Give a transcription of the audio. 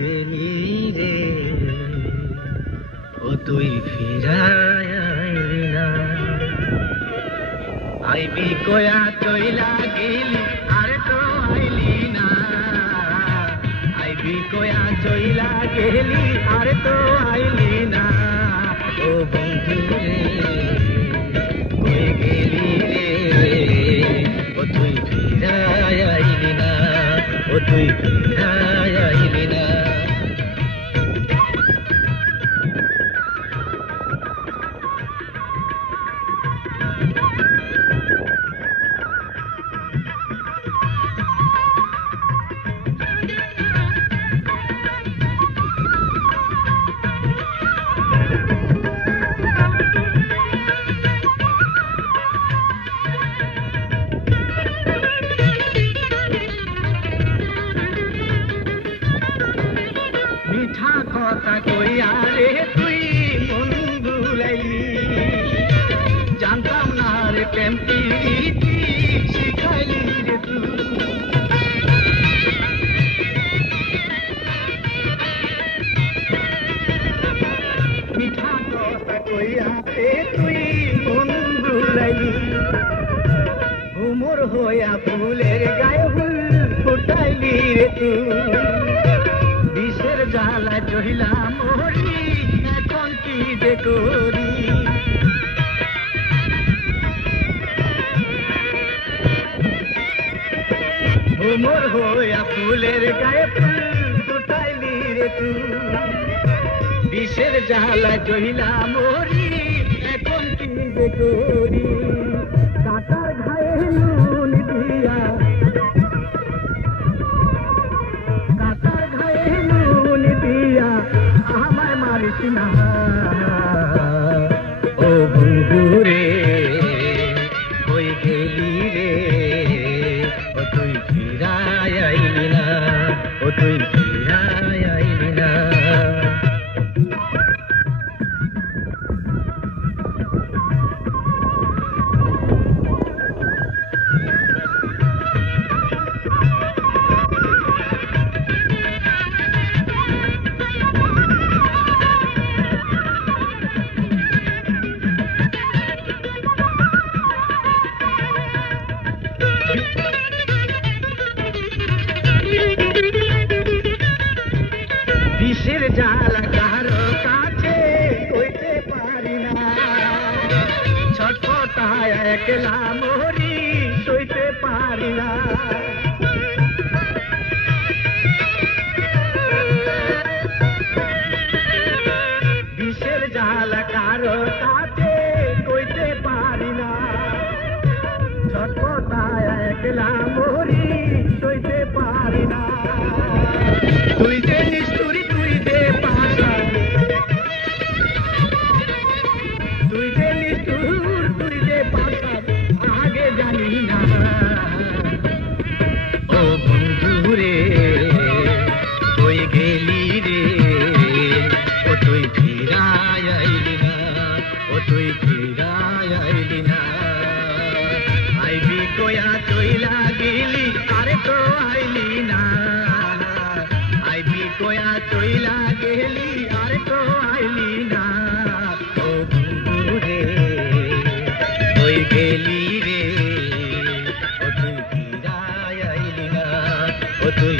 গেলি রে, ও তুই ফিরায় আইলি না। আইবি কয়া চইলা গেলি আর তো আইলি না। আইবি কয়া চইলা গেলি আর তো আইলি না। ও বন্ধু রে, কই গেলি রে, ও তুই ফিরায় আইলি না, ও তুই ফিরায় আইলি না। মিঠা কথা কইয়া রে তুই মন ভুলাইলি, জানতাম না রে প্রেম প্রীতি শিখাইলি রে তুই। মিঠা কথা কইয়া রে তুই মন ভুলাইলি, ঘুমর হইয়া ফুলের গায়ে ফুল ফুটাইলি রে তুই। বিষের জ্বালা জহিলা মরি, এখন কি যে করি। ভোমর হইয়া ফুলের গায়ে ফুল ফুটাইলি রে তুই। বিষের জ্বালা জহিলা মরি, এখন কি যে করি। কাটার ঘায়ে নুন দিয়া, কাটার ঘায়ে নুন দিয়া আমায় মারিস না। ও বন্ধু রে, কই গেলি রে, ও তুই ফিরায় আইলি না, ও তুই ফিরায় আইলি না। বিষের জ্বালা কারো কাছে কইতে পারি না, ছটফটায় একলা মরি সইতে পারি না। বিষের জ্বালা কারো কাছে কইতে পারি না, ছটফটায় একলা মরি সইতে পারি না। তুই যে নিষ্ঠুরি, তুই যে পাষাণ, তুই যে নিষ্ঠুর, তুই যে পাষাণ, আগে জানি না। ও বন্ধু রে, কই গেলি রে, ও তুই ফিরায় আইলি না, ও তুই ফিরায় আইলি না। আইবি কয়া চইলা গেলি আরে তো আইলি না। আইবি কয়া চইলা গেলি আর তো আইলি না। ও বন্ধু রে, কই গেলি রে, ও তুই ফিরায় আইলি না, ও তুই